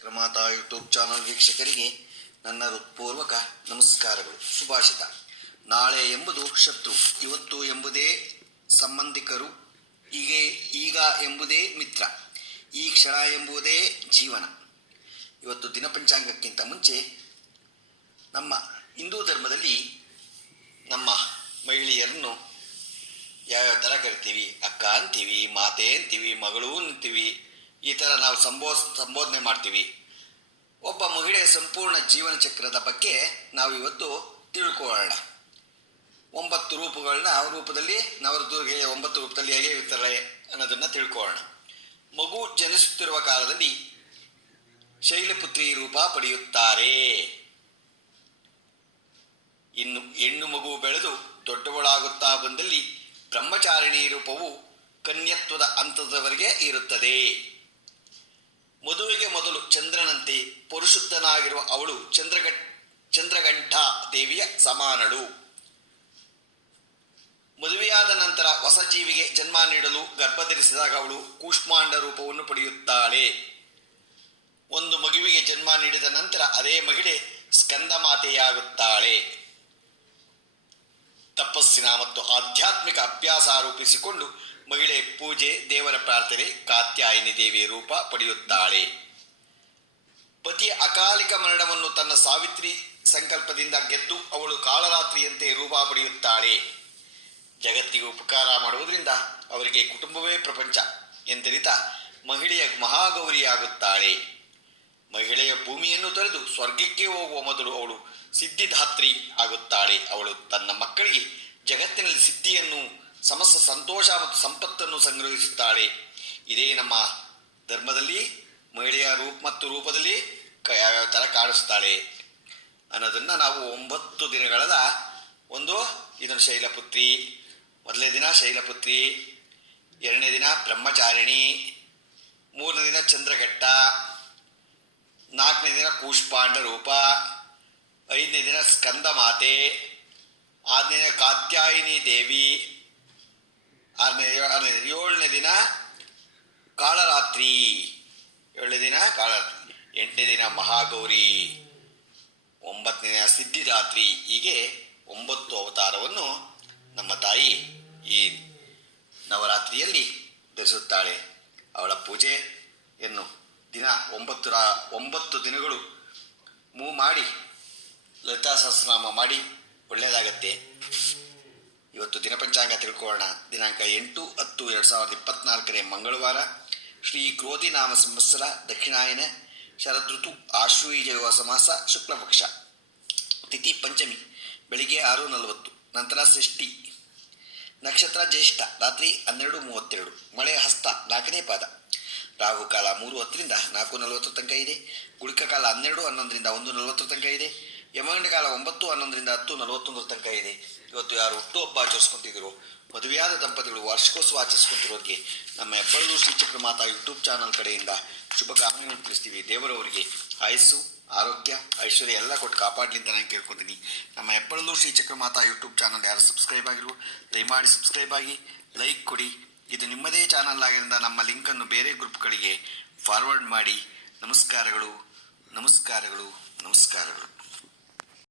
Chakramata YouTube channel ವೀಕ್ಷಕರಿಗೆ ನನ್ನ ಹೃತ್ಪೂರ್ವಕ ನಮಸ್ಕಾರಗಳು. ಸುಭಾಷಿತ: ನಾಳೆ ಎಂಬುದು ಶತ್ರು, ಇವತ್ತು ಎಂಬುದೇ ಸಂಬಂಧಿಕರು, ಈಗ ಎಂಬುದೇ ಮಿತ್ರ, ಈ ಕ್ಷಣ ಎಂಬುದೇ ಜೀವನ. ಇವತ್ತು ದಿನಪಂಚಾಂಗಕ್ಕಿಂತ ಮುಂಚೆ ನಮ್ಮ ಹಿಂದೂ ಧರ್ಮದಲ್ಲಿ ನಮ್ಮ ಮಹಿಳೆಯರನ್ನು ಯಾವ್ಯಾವ ಥರ ಕರಿತೀವಿ? ಅಕ್ಕ ಅಂತೀವಿ, ಮಾತೆ ಅಂತೀವಿ, ಮಗಳು ಅಂತೀವಿ. ಈ ಥರ ನಾವು ಸಂಬೋಧನೆ ಮಾಡ್ತೀವಿ. ಒಬ್ಬ ಮಹಿಳೆಯ ಸಂಪೂರ್ಣ ಜೀವನ ಚಕ್ರದ ಬಗ್ಗೆ ನಾವು ಇವತ್ತು ತಿಳ್ಕೊಳ್ಳೋಣ. 9 ರೂಪದಲ್ಲಿ ನವರದುರ್ಗೆ 9 ರೂಪದಲ್ಲಿ ಹೇಗೆ ಇರ್ತಾರೆ ಅನ್ನೋದನ್ನು ತಿಳ್ಕೊಳ್ಳೋಣ. ಮಗು ಜನಿಸುತ್ತಿರುವ ಕಾಲದಲ್ಲಿ ಶೈಲಪುತ್ರಿ ರೂಪ ಪಡೆಯುತ್ತಾರೆ. ಇನ್ನು ಹೆಣ್ಣು ಮಗು ಬೆಳೆದು ದೊಡ್ಡವಳಾಗುತ್ತಾ ಬಂದಲ್ಲಿ ಬ್ರಹ್ಮಚಾರಿಣಿ ರೂಪವು ಕನ್ಯತ್ವದ ಹಂತದವರೆಗೆ ಇರುತ್ತದೆ. ಮದುವೆಗೆ ಮೊದಲು ಚಂದ್ರನಂತೆ ಪರಿಶುದ್ಧನಾಗಿರುವ ಅವಳು ಚಂದ್ರಗಂಠ ದೇವಿಯ ಸಮಾನಳು. ಮದುವೆಯಾದ ನಂತರ ಹೊಸ ಜೀವಿಗೆ ಜನ್ಮ ನೀಡಲು ಗರ್ಭಧರಿಸಿದಾಗ ಅವಳು ಕೂಷ್ಮಾಂಡ ರೂಪವನ್ನು ಪಡೆಯುತ್ತಾಳೆ. ಒಂದು ಮಗುವಿಗೆ ಜನ್ಮ ನೀಡಿದ ನಂತರ ಅದೇ ಮಹಿಳೆ ಸ್ಕಂದ ಮಾತೆಯಾಗುತ್ತಾಳೆ. ತಪಸ್ಸಿನ ಮತ್ತು ಆಧ್ಯಾತ್ಮಿಕ ಅಭ್ಯಾಸ ರೂಪಿಸಿಕೊಂಡು ಮಹಿಳೆ ಪೂಜೆ, ದೇವರ ಪ್ರಾರ್ಥನೆ, ಕಾತ್ಯಾಯಿನಿ ದೇವಿಯ ರೂಪ ಪಡೆಯುತ್ತಾಳೆ. ಪತಿಯ ಅಕಾಲಿಕ ಮರಣವನ್ನು ತನ್ನ ಸಾವಿತ್ರಿ ಸಂಕಲ್ಪದಿಂದ ಗೆದ್ದು ಅವಳು ಕಾಳರಾತ್ರಿಯಂತೆ ರೂಪ ಪಡೆಯುತ್ತಾಳೆ. ಜಗತ್ತಿಗೆ ಉಪಕಾರ ಮಾಡುವುದರಿಂದ ಅವರಿಗೆ ಕುಟುಂಬವೇ ಪ್ರಪಂಚ ಎಂದರಿತ ಮಹಿಳೆಯ ಮಹಾಗೌರಿಯಾಗುತ್ತಾಳೆ. ಮಹಿಳೆಯ ಭೂಮಿಯನ್ನು ತೊರೆದು ಸ್ವರ್ಗಕ್ಕೆ ಹೋಗುವ ಮೊದಲು ಅವಳು ಸಿದ್ಧಿದಾತ್ರಿ ಆಗುತ್ತಾಳೆ. ಅವಳು ತನ್ನ ಮಕ್ಕಳಿಗೆ ಜಗತ್ತಿನಲ್ಲಿ ಸಿದ್ಧಿಯನ್ನು, ಸಮಸ್ತ ಸಂತೋಷ ಮತ್ತು ಸಂಪತ್ತನ್ನು ಸಂಗ್ರಹಿಸುತ್ತಾಳೆ. ಇದೇ ನಮ್ಮ ಧರ್ಮದಲ್ಲಿ ಮಹಿಳೆಯ ರೂಪದಲ್ಲಿ ಯಾವ್ಯಾವ ಥರ ಕಾಣಿಸ್ತಾಳೆ ಅನ್ನೋದನ್ನು ನಾವು 9 ದಿನಗಳ ಇದನ್ನು ಶೈಲಪುತ್ರಿ. ಮೊದಲನೇ ದಿನ ಶೈಲಪುತ್ರಿ, 2ನೇ ದಿನ ಬ್ರಹ್ಮಚಾರಿಣಿ, 3ನೇ ದಿನ ಚಂದ್ರಘಟ್ಟ, 4ನೇ ದಿನ ಕೂಷ್ಮಾಂಡ ರೂಪ, 5ನೇ ದಿನ ಸ್ಕಂದ ಮಾತೆ, 6ನೇ ದಿನ ಕಾತ್ಯಾಯಿನಿ ದೇವಿ, 7ನೇ ದಿನ ಕಾಳರಾತ್ರಿ, 8ನೇ ದಿನ ಮಹಾಗೌರಿ, 9ನೇ ದಿನ ಸಿದ್ಧಿದಾತ್ರಿ. ಹೀಗೆ 9 ಅವತಾರವನ್ನು ನಮ್ಮ ತಾಯಿ ಈ ನವರಾತ್ರಿಯಲ್ಲಿ ಧರಿಸುತ್ತಾಳೆ. ಅವಳ ಪೂಜೆಯನ್ನು ದಿನ 9 ದಿನಗಳು ಮಾಡಿ ಲಲಿತಾ ಸಹಸ್ರನಾಮ ಮಾಡಿ ಒಳ್ಳೆಯದಾಗತ್ತೆ. ಇವತ್ತು ದಿನಪಂಚಾಂಗ ತಿಳ್ಕೊಳ್ಳೋಣ. ದಿನಾಂಕ 8/10/2024 ಮಂಗಳವಾರ, ಶ್ರೀ ಕ್ರೋಧಿ ನಾಮ ಸಂವತ್ಸರ, ದಕ್ಷಿಣಾಯನ, ಶರದೃತು, ಆಶ್ವಯುಜ ಮಾಸ, ಶುಕ್ಲಪಕ್ಷ, ತಿಥಿ ಪಂಚಮಿ, ಬೆಳಿಗ್ಗೆ 6:40, ನಂತರ ಷಷ್ಠಿ, ನಕ್ಷತ್ರ ಜ್ಯೇಷ್ಠ, ರಾತ್ರಿ 12:32, ಮಳೆ ಹಸ್ತ 4ನೇ ಪಾದ, ರಾಹುಕಾಲ 3:10ರಿಂದ 4:40 ತನಕ ಇದೆ. ಗುಳಿಕ ಕಾಲ 12:11ರಿಂದ 1:40 ತನಕ ಇದೆ. ಯಮಗಂಡ ಕಾಲ 9:11ರಿಂದ 10:41 ತನಕ ಇದೆ. ಇವತ್ತು ಯಾರು ಹುಟ್ಟುಹಬ್ಬ ಆಚರಿಸ್ಕೊಂತಿದ್ರು, ಮದುವೆಯಾದ ದಂಪತಿಗಳು ವಾರ್ಷಿಕೋತ್ಸವ ಆಚರಿಸ್ಕೊಂತಿರೋರಿಗೆ ನಮ್ಮ ಹೆಬ್ಬಳ್ಳು ಶ್ರೀ ಚಕ್ರಮಾತಾ ಯೂಟ್ಯೂಬ್ ಚಾನಲ್ ಕಡೆಯಿಂದ ಶುಭಕಾಮನೆಗಳನ್ನು ತಿಳಿಸ್ತೀವಿ. ದೇವರವರಿಗೆ ಆಯಸ್ಸು, ಆರೋಗ್ಯ, ಐಶ್ವರ್ಯ ಎಲ್ಲ ಕೊಟ್ಟು ಕಾಪಾಡಲಿ ಅಂತ ನಾನು ಕೇಳ್ಕೊತೀನಿ. ನಮ್ಮ ಹೆಬ್ಬಳ್ಳು ಶ್ರೀ ಚಕ್ರಮಾತಾ ಯೂಟ್ಯೂಬ್ ಚಾನಲ್ ಯಾರು ಸಬ್ಸ್ಕ್ರೈಬ್ ಆಗಿರು, ದಯಮಾಡಿ ಸಬ್ಸ್ಕ್ರೈಬ್ ಆಗಿ ಲೈಕ್ ಕೊಡಿ. ಇದು ನಿಮ್ಮದೇ ಚಾನಲ್ ಆಗಿದ್ದರಿಂದ ನಮ್ಮ ಲಿಂಕನ್ನು ಬೇರೆ ಗ್ರೂಪ್ಗಳಿಗೆ ಫಾರ್ವರ್ಡ್ ಮಾಡಿ. ನಮಸ್ಕಾರಗಳು, ನಮಸ್ಕಾರಗಳು, ನಮಸ್ಕಾರಗಳು.